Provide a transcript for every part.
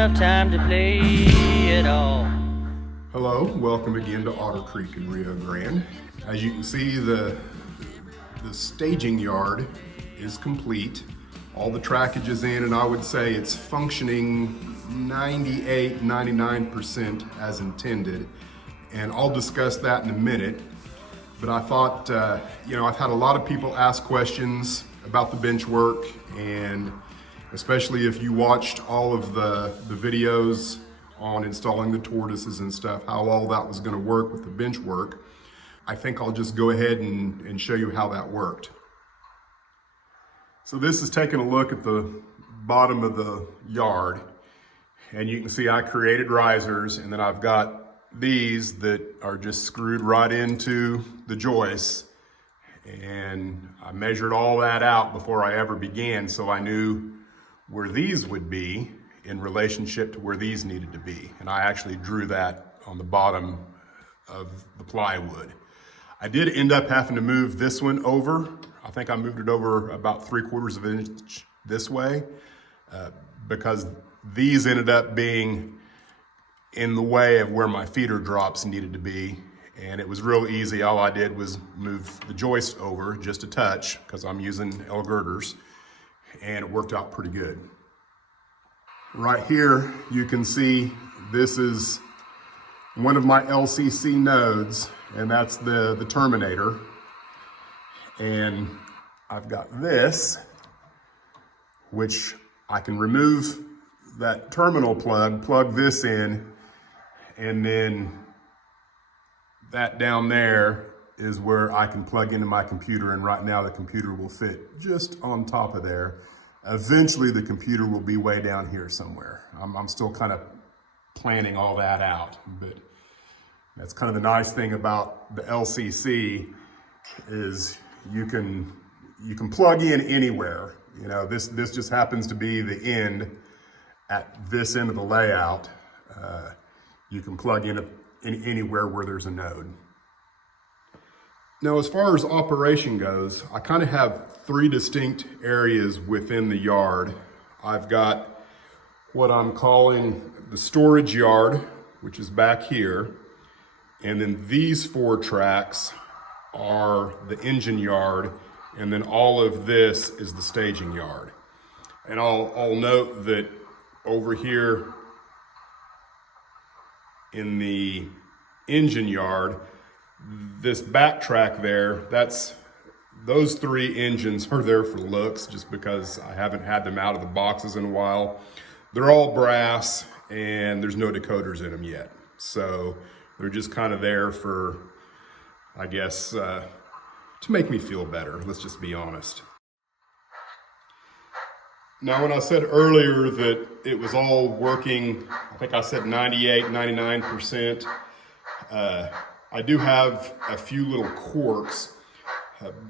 enough time to play at all. Hello, welcome again to Otter Creek in Rio Grande. As you can see, the staging yard is complete. All the trackage is in, and I would say it's functioning 98, 99% as intended. And I'll discuss that in a minute. But I thought, I've had a lot of people ask questions about the bench work, and especially if you watched all of the videos on installing the tortoises and stuff, how all that was going to work with the bench work. I think I'll just go ahead and show you how that worked. So this is taking a look at the bottom of the yard, and you can see I created risers, and then I've got these that are just screwed right into the joists, and I measured all that out before I ever began, so I knew where these would be in relationship to where these needed to be. And I actually drew that on the bottom of the plywood. I did end up having to move this one over. I think I moved it over about 3/4 of an inch this way because these ended up being in the way of where my feeder drops needed to be. And it was real easy. All I did was move the joist over just a touch because I'm using L girders, and it worked out pretty good. Right here, you can see this is one of my LCC nodes, and that's the terminator. And I've got this, which I can remove that terminal plug this in, and then that down there is where I can plug into my computer, and right now the computer will fit just on top of there. Eventually the computer will be way down here somewhere. I'm still kind of planning all that out, but that's kind of the nice thing about the LCC is you can plug in anywhere. You know, this just happens to be the end at this end of the layout. You can plug in anywhere where there's a node. Now, as far as operation goes, I kind of have 3 distinct areas within the yard. I've got what I'm calling the storage yard, which is back here. And then these 4 tracks are the engine yard. And then all of this is the staging yard. And I'll note that over here in the engine yard, this back track there, those 3 engines are there for looks just because I haven't had them out of the boxes in a while. They're all brass and there's no decoders in them yet. So they're just kind of there for, I guess, to make me feel better. Let's just be honest. Now, when I said earlier that it was all working, I think I said 98, 99%. I do have a few little quirks,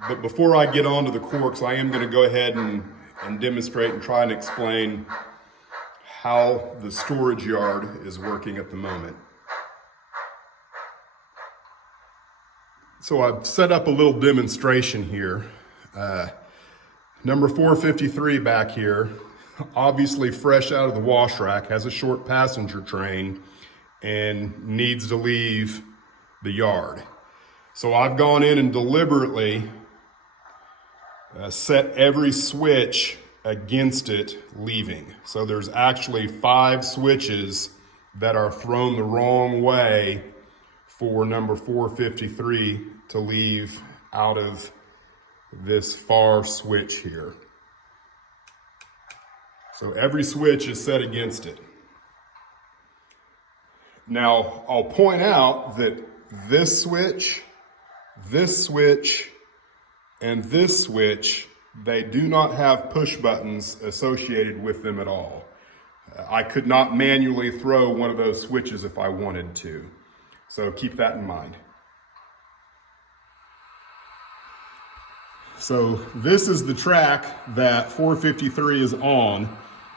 but before I get on to the quirks, I am going to go ahead and demonstrate and try and explain how the storage yard is working at the moment. So I've set up a little demonstration here. Number 453 back here, obviously fresh out of the wash rack, has a short passenger train and needs to leave the yard. So I've gone in and deliberately set every switch against it leaving. So there's actually 5 switches that are thrown the wrong way for number 453 to leave out of this far switch here. So every switch is set against it. Now, I'll point out that this switch, and this switch, they do not have push buttons associated with them at all. I could not manually throw one of those switches if I wanted to. So keep that in mind. So this is the track that 453 is on.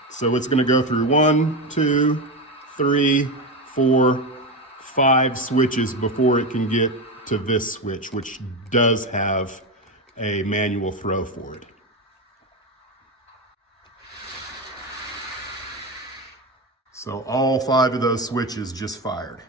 So it's going to go through 1, 2, 3, 4, 5 switches before it can get to this switch, which does have a manual throw for it. So all 5 of those switches just fired.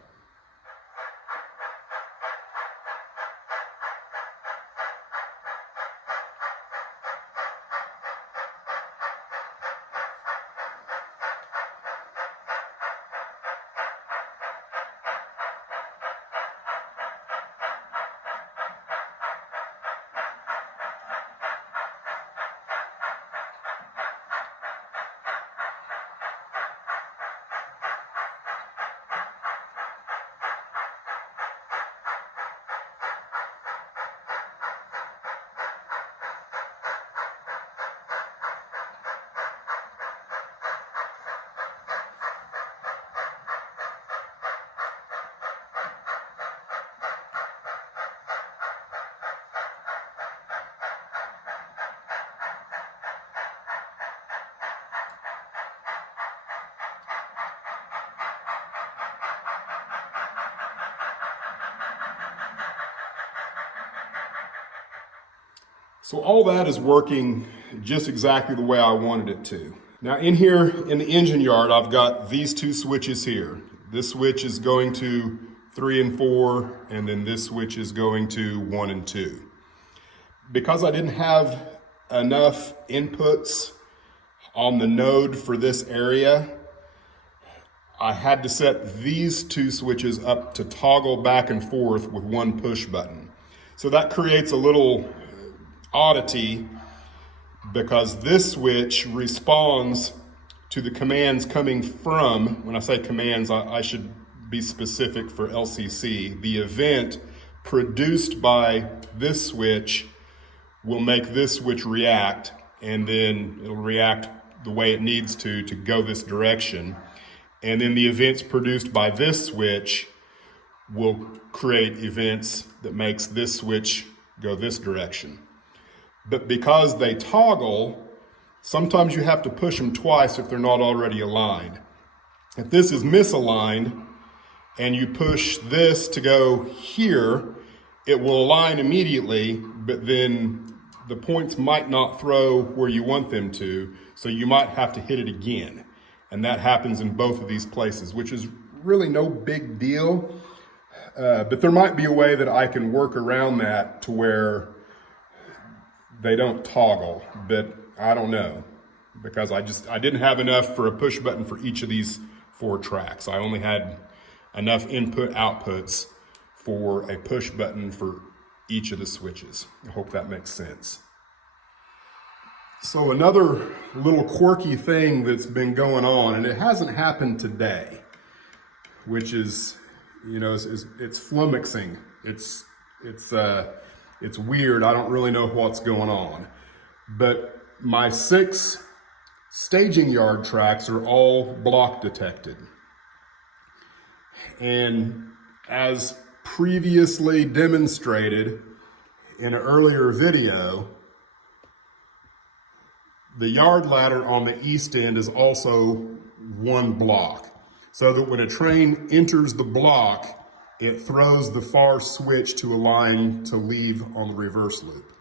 So all that is working just exactly the way I wanted it to. Now in here in the engine yard, I've got these 2 switches here. This switch is going to 3 and 4, and then this switch is going to 1 and 2. Because I didn't have enough inputs on the node for this area, I had to set these 2 switches up to toggle back and forth with 1 push button. So that creates a little oddity because this switch responds to the commands coming from, when I say commands, I should be specific for LCC. The event produced by this switch will make this switch react, and then it'll react the way it needs to go this direction. And then the events produced by this switch will create events that makes this switch go this direction. But because they toggle, sometimes you have to push them twice if they're not already aligned. If this is misaligned and you push this to go here, it will align immediately, but then the points might not throw where you want them to, so you might have to hit it again. And that happens in both of these places, which is really no big deal. But there might be a way that I can work around that to where they don't toggle, but I don't know, because I didn't have enough for a push button for each of these 4 tracks. I only had enough input outputs for a push button for each of the switches. I hope that makes sense. So another little quirky thing that's been going on, and it hasn't happened today, which is, you know, it's flummoxing. It's weird. I don't really know what's going on. But my 6 staging yard tracks are all block detected. And as previously demonstrated in an earlier video, the yard ladder on the east end is also 1 block. So that when a train enters the block, it throws the far switch to align to leave on the reverse loop.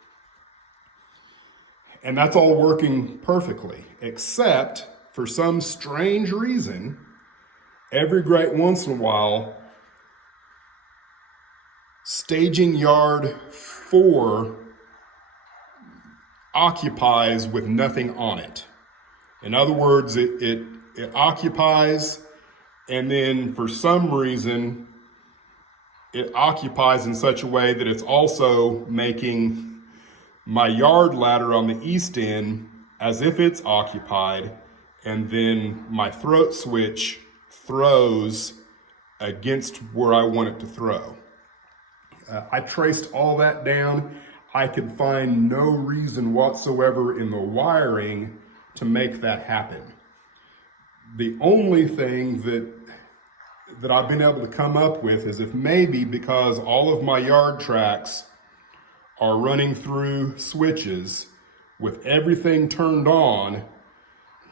And that's all working perfectly, except for some strange reason, every great once in a while, staging yard 4 occupies with nothing on it. In other words, it occupies, and then for some reason, it occupies in such a way that it's also making my yard ladder on the east end as if it's occupied, and then my throat switch throws against where I want it to throw. I traced all that down. I could find no reason whatsoever in the wiring to make that happen. The only thing that I've been able to come up with is if maybe because all of my yard tracks are running through switches with everything turned on,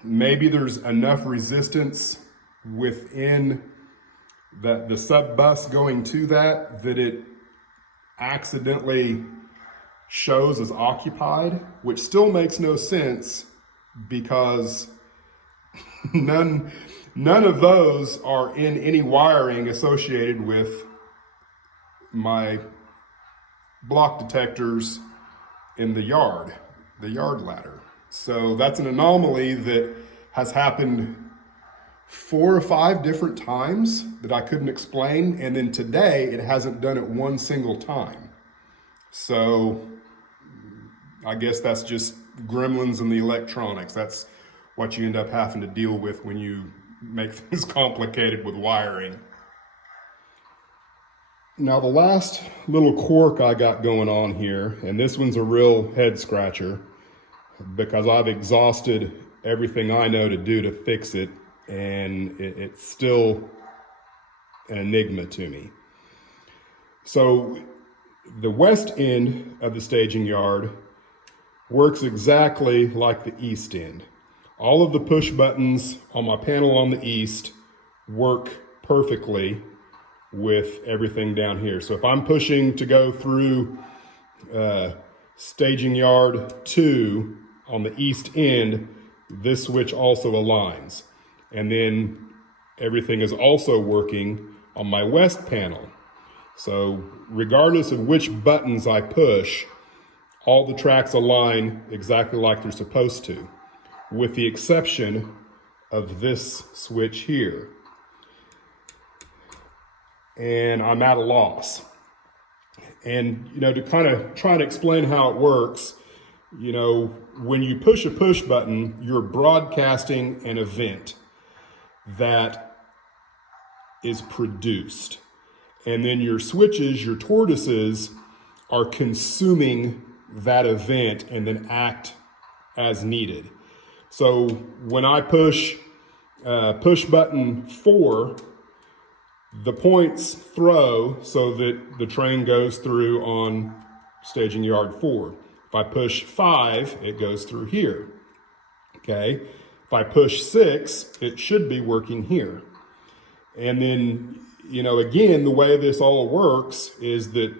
maybe there's enough resistance within the sub bus going to that it accidentally shows as occupied, which still makes no sense because none None of those are in any wiring associated with my block detectors in the yard ladder. So that's an anomaly that has happened 4 or 5 different times that I couldn't explain. And then today it hasn't done it one single time. So I guess that's just gremlins in the electronics. That's what you end up having to deal with when you make things complicated with wiring. Now the last little quirk I got going on here, and this one's a real head scratcher because I've exhausted everything I know to do to fix it, and it's still an enigma to me. So the west end of the staging yard works exactly like the east end. All of the push buttons on my panel on the east work perfectly with everything down here. So if I'm pushing to go through staging yard 2 on the east end, this switch also aligns. And then everything is also working on my west panel. So regardless of which buttons I push, all the tracks align exactly like they're supposed to, with the exception of this switch here. And I'm at a loss. And, to kind of try to explain how it works, when you push a push button, you're broadcasting an event that is produced. And then your switches, your tortoises, are consuming that event and then act as needed. So when I push button 4, the points throw so that the train goes through on staging yard 4. If I push 5, it goes through here. Okay. If I push 6, it should be working here. And then, again, the way this all works is that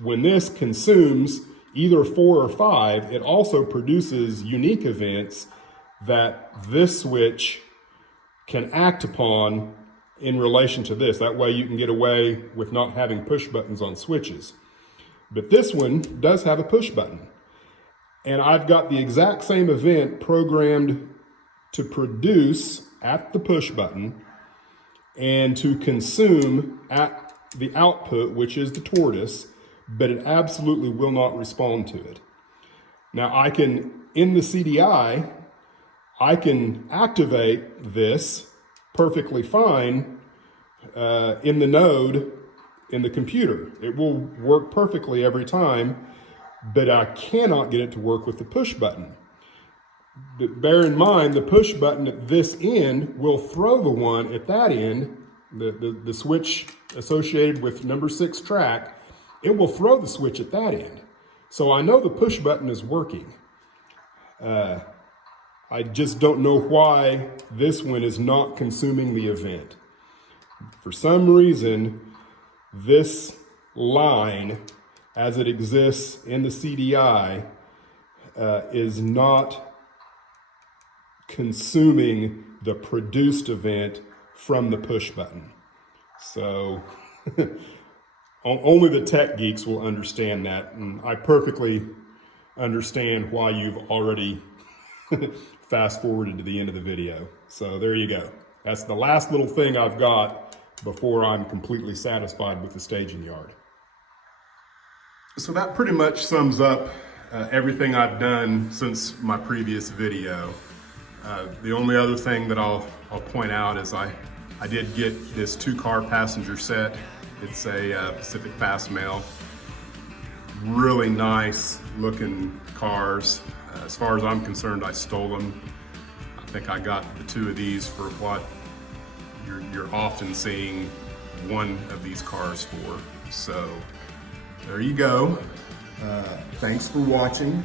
when this consumes either 4 or 5, it also produces unique events that this switch can act upon in relation to this. That way you can get away with not having push buttons on switches. But this one does have a push button. And I've got the exact same event programmed to produce at the push button and to consume at the output, which is the tortoise, but it absolutely will not respond to it. Now I can, in the CDI, I can activate this perfectly fine in the node in the computer. It will work perfectly every time, but I cannot get it to work with the push button. But bear in mind, the push button at this end will throw the one at that end, the switch associated with number 6 track, it will throw the switch at that end. So I know the push button is working. I just don't know why this one is not consuming the event. For some reason, this line, as it exists in the CDI, is not consuming the produced event from the push button. So only the tech geeks will understand that, and I perfectly understand why you've already fast forwarded to the end of the video. So there you go. That's the last little thing I've got before I'm completely satisfied with the staging yard. So that pretty much sums up everything I've done since my previous video. The only other thing that I'll point out is I did get this 2-car passenger set. It's a Pacific Fast Mail. Really nice looking cars. As far as I'm concerned, I stole them. I think I got the 2 of these for what you're often seeing one of these cars for. So there you go. Thanks for watching.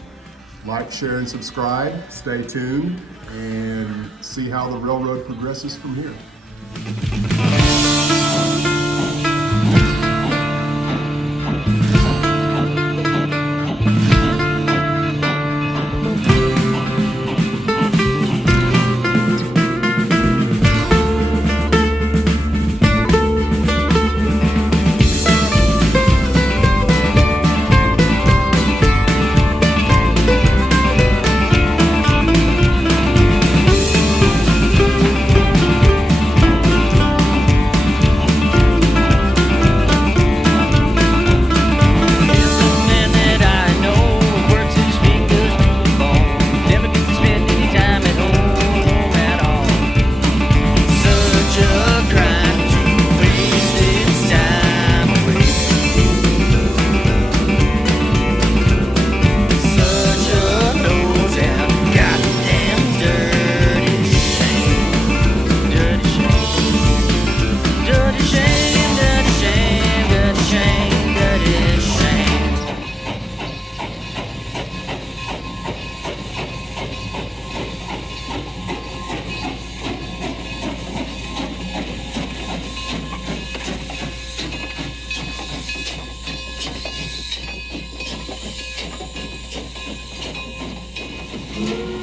Like, share, and subscribe. Stay tuned and see how the railroad progresses from here. it.